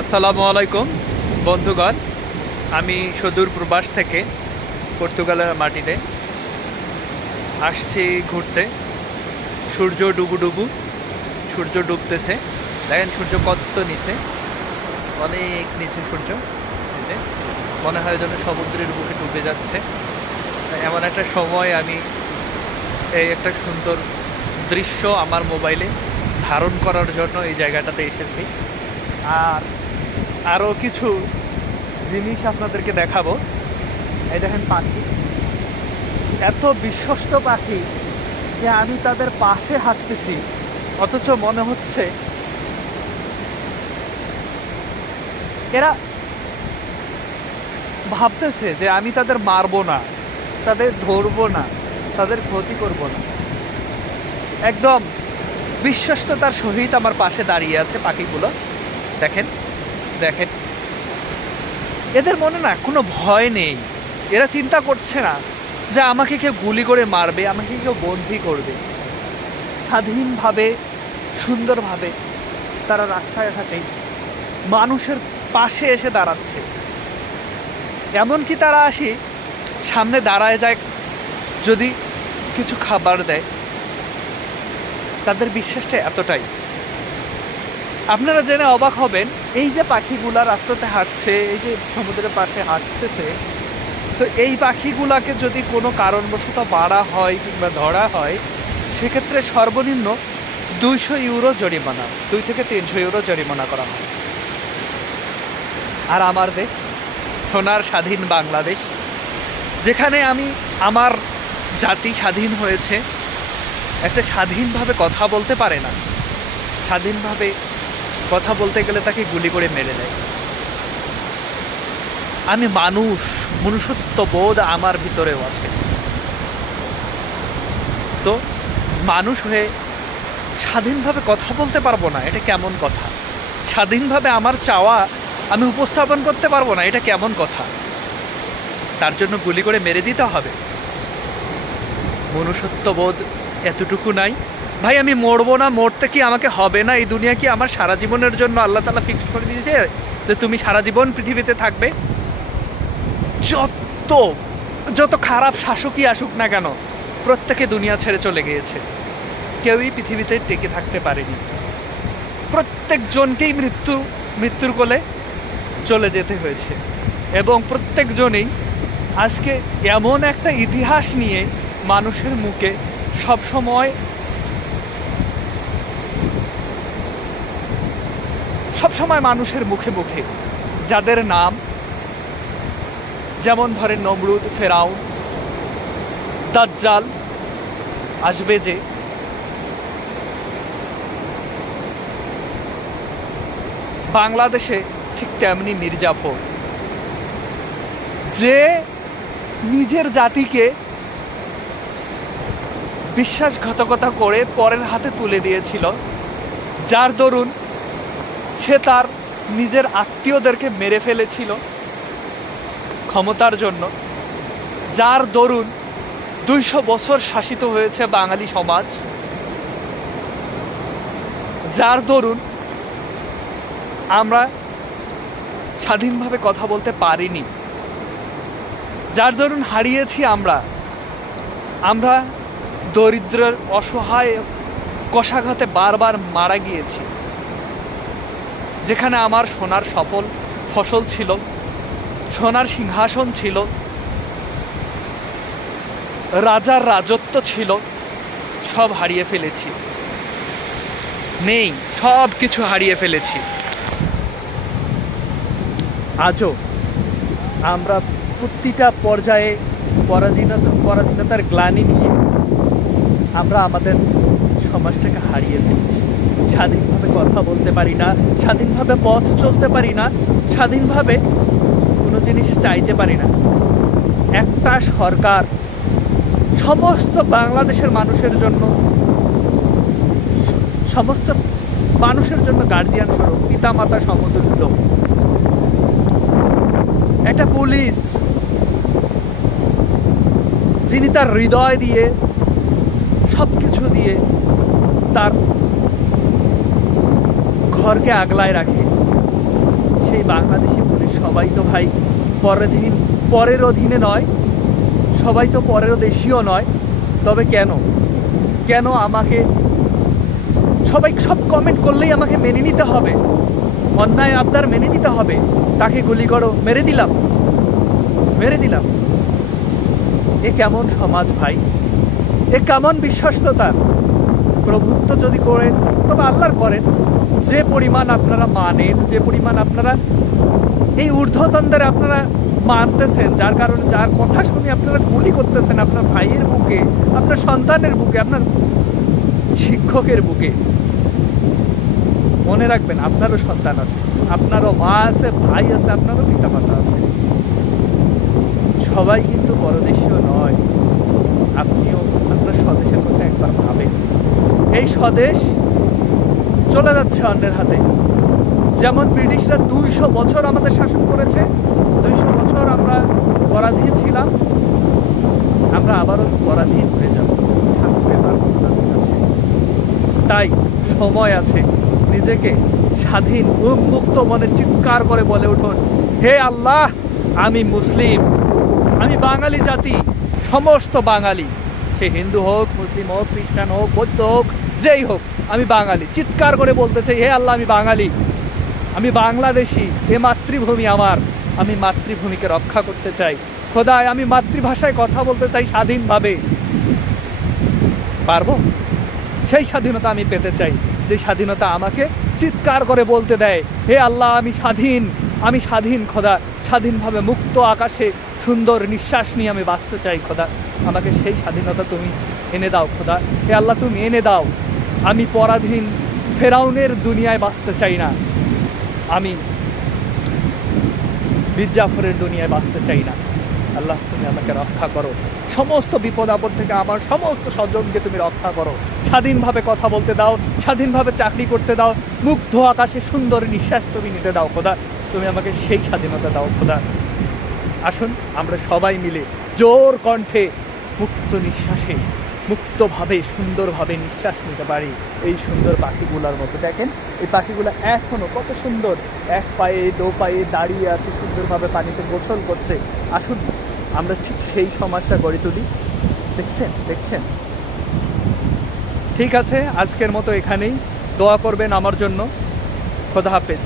আসসালামু আলাইকুম বন্ধুগণ, আমি সুদূর প্রবাস থেকে পর্তুগালের মাটিতে আসছি ঘুরতে। সূর্য সূর্য ডুবতেছে। দেখেন সূর্য কত নিচে, অনেক নিচে সূর্য। নিচে মনে হয় যেন সমুদ্রের বুকে ডুবে যাচ্ছে। এমন একটা সময় আমি এই একটা সুন্দর দৃশ্য আমার মোবাইলে ধারণ করার জন্য এই জায়গাটাতে এসেছি। আর আরও কিছু জিনিস আপনাদেরকে দেখাবো। এই দেখেন পাখি, এত বিশ্বস্ত পাখি যে আমি তাদের পাশে হাঁটতেছি, অথচ মনে হচ্ছে এরা ভাবতেছে যে আমি তাদের মারবো না, তাদের ধরবো না, তাদের ক্ষতি করব না। একদম বিশ্বস্ততার সহিত আমার পাশে দাঁড়িয়ে আছে পাখিগুলো। দেখেন দেখেন, এদের মনে না কোনো ভয় নেই। এরা চিন্তা করছে না যে আমাকে কেউ গুলি করে মারবে, আমাকে কেউ বন্দী করবে। স্বাধীনভাবে সুন্দরভাবে তারা রাস্তায় ঘাটে মানুষের পাশে এসে দাঁড়াচ্ছে। এমনকি তারা আসি সামনে দাঁড়ায় যায়, যদি কিছু খাবার দেয়। তাদের বিশ্বাসটা এতটাই, আপনারা জেনে অবাক হবেন। এই যে পাখিগুলা রাস্তাতে হাঁটছে, এই যে সমুদ্রের পাশে হাঁটতেছে, তো এই পাখিগুলাকে যদি কোনো কারণবশত মারা হয় কিংবা ধরা হয়, সেক্ষেত্রে সর্বনিম্ন 200 ইউরো জরিমানা, 2 থেকে 300 ইউরো জরিমানা করা হয়। আর আমার দেশ, সোনার স্বাধীন বাংলাদেশ, যেখানে আমার জাতি স্বাধীন হয়েছে, একটা স্বাধীনভাবে কথা বলতে পারে না। স্বাধীনভাবে কথা বলতে গেলে তাকে গুলি করে মেরে দেয়। আমি মানুষ, মনুষ্যত্ব বোধ আমার ভিতরেও আছে। তো মানুষ হয়ে স্বাধীনভাবে কথা বলতে পারবো না, এটা কেমন কথা? স্বাধীনভাবে আমার চাওয়া আমি উপস্থাপন করতে পারবো না, এটা কেমন কথা? তার জন্য গুলি করে মেরে দিতে হবে? মনুষ্যত্ব বোধ এতটুকু নাই? ভাই আমি মরবো না, মরতে কি আমাকে হবে না? এই দুনিয়া কি আমার সারা জীবনের জন্য আল্লাহ তাআলা ফিক্সড করে দিয়েছে যে তুমি সারা জীবন পৃথিবীতে থাকবে? যত যত খারাপ শাসকই আসুক না কেন, প্রত্যেকে দুনিয়া ছেড়ে চলে গিয়েছে। কেউই পৃথিবীতে টিকে থাকতে পারেনি। প্রত্যেকজনকেই মৃত্যুর কোলে চলে যেতে হয়েছে। এবং প্রত্যেকজনেই আজকে এমন একটা ইতিহাস নিয়ে মানুষের মুখে সবসময় মানুষের মুখে মুখে, যাদের নাম যেমন ধরেন নমরুদ, ফেরাউন, দাজ্জাল আসবে যে, বাংলাদেশে ঠিক তেমনি মির্জাফর, যে নিজের জাতিকে বিশ্বাসঘাতকতা করে পরের হাতে তুলে দিয়েছিল, যার দরুন সে তার নিজের আত্মীয়দেরকে মেরে ফেলেছিল ক্ষমতার জন্য, যার দরুন 200 বছর শাসিত হয়েছে বাঙালি সমাজ, যার দরুন আমরা স্বাধীনভাবে কথা বলতে পারিনি, যার দরুন হারিয়েছি আমরা দরিদ্রের অসহায় কষাঘাতে বারবার মারা গিয়েছি। যেখানে আমার সোনার সফল ফসল ছিল, সোনার সিংহাসন ছিল, রাজার রাজত্ব ছিল, সব হারিয়ে ফেলেছি। নেই, সব কিছু হারিয়ে ফেলেছি। আজও আমরা প্রতিটা পর্যায়ে পরাধীনতার গ্লানি নিয়ে আমরা আমাদের সমাজটাকে হারিয়ে ফেলছি। স্বাধীনভাবে কথা বলতে পারি না, স্বাধীনভাবে পথ চলতে পারি না, স্বাধীনভাবে কোনো জিনিস চাইতে পারি না। একটা সরকার সমস্ত বাংলাদেশের মানুষের জন্য, সমস্ত মানুষের জন্য গার্জিয়ান স্বরূপ, পিতামাতা সমতুল্য। একটা পুলিশ যিনি তার হৃদয় দিয়ে, সব কিছু দিয়ে তার ঘরকে আগলায় রাখে, সেই বাংলাদেশি পুলিশ সবাই তো ভাই পরের অধীনে নয়, সবাই তো পরের দেশীয় নয়। তবে কেন কেন আমাকে সবাই সব কমেন্ট করলেই আমাকে মেনে নিতে হবে, অন্যায় আবদার মেনে নিতে হবে? তাকে গুলি করো, মেরে দিলাম। এ কেমন সমাজ ভাই? এ কেমন বিশ্বস্ততা? প্রভুত্ব যদি করেন তবে আল্লাহর করেন। যে পরিমাণ আপনারা মানেন, যে পরিমাণ আপনারা এই ঊর্ধ্বতনদের আপনারা মানতেছেন, যার কারণে যার কথা শুনে আপনারা গুলি করতেছেন আপনার ভাইয়ের বুকে, আপনার সন্তানের বুকে, আপনার শিক্ষকের বুকে, মনে রাখবেন আপনারও সন্তান আছে, আপনারও মা আছে, ভাই আছে, আপনারও পিতা মাতা আছে। সবাই কিন্তু পরদেশীয় নয়। আপনিও আপনার স্বদেশের কথা একবার ভাবেন। এই স্বদেশ চলে যাচ্ছে অন্যের হাতে। যেমন ব্রিটিশরা 200 বছর আমাদের শাসন করেছে, 200 বছর আমরা পরাধীন ছিলাম, আমরা আবারও পরাধীন হয়ে যাব, থাকতে পারবো না তাদের কাছে। তাই সময় আছে, নিজেকে স্বাধীন উন্মুক্ত মনে চিৎকার করে বলে উঠুন, হে আল্লাহ, আমি মুসলিম, আমি বাঙালি জাতি, সমস্ত বাঙালি, সে হিন্দু হোক, মুসলিম হোক, খ্রিস্টান হোক, বৌদ্ধ হোক, যেই হোক, আমি বাঙালি। চিৎকার করে বলতে চাই, হে আল্লাহ, আমি বাঙালি, আমি বাংলাদেশি, এ মাতৃভূমি আমার, আমি মাতৃভূমিকে রক্ষা করতে চাই। খোদায়, আমি মাতৃভাষায় কথা বলতে চাই স্বাধীনভাবে। পারবো? সেই স্বাধীনতা আমি পেতে চাই, যে স্বাধীনতা আমাকে চিৎকার করে বলতে দেয়, হে আল্লাহ, আমি স্বাধীন খোদা, স্বাধীনভাবে মুক্ত আকাশে সুন্দর নিঃশ্বাস নিয়ে আমি বাঁচতে চাই খোদা। আমাকে সেই স্বাধীনতা তুমি এনে দাও খোদা। হে আল্লাহ, তুমি এনে দাও। আমি পরাধীন ফেরাউনের দুনিয়ায় বাঁচতে চাই না, আমি মির্জাফরের দুনিয়ায় বাঁচতে চাই না। আল্লাহ, তুমি আমাকে রক্ষা করো, সমস্ত বিপদ আপদ থেকে আমার সমস্ত স্বজনকে তুমি রক্ষা করো। স্বাধীনভাবে কথা বলতে দাও, স্বাধীনভাবে চাকরি করতে দাও, মুগ্ধ আকাশে সুন্দর নিঃশ্বাস তুমি নিতে দাও খোদা। তুমি আমাকে সেই স্বাধীনতা দাও খোদা। আসুন আমরা সবাই মিলে জোর কণ্ঠে মুক্ত নিঃশ্বাসে, মুক্তভাবে, সুন্দরভাবে নিঃশ্বাস নিতে পারি এই সুন্দর পাখিগুলোর মতো। দেখেন এই পাখিগুলো এখনো কত সুন্দর, এক পায়ে দো পায়ে দাঁড়িয়ে আছে, সুন্দরভাবে পানিতে গোসল করছে। আসুন আমরা ঠিক সেই সমাজটা গড়ে তুলি। দেখছেন? ঠিক আছে, আজকের মতো এখানেই। দোয়া করবেন আমার জন্য। খোদা হাফেজ।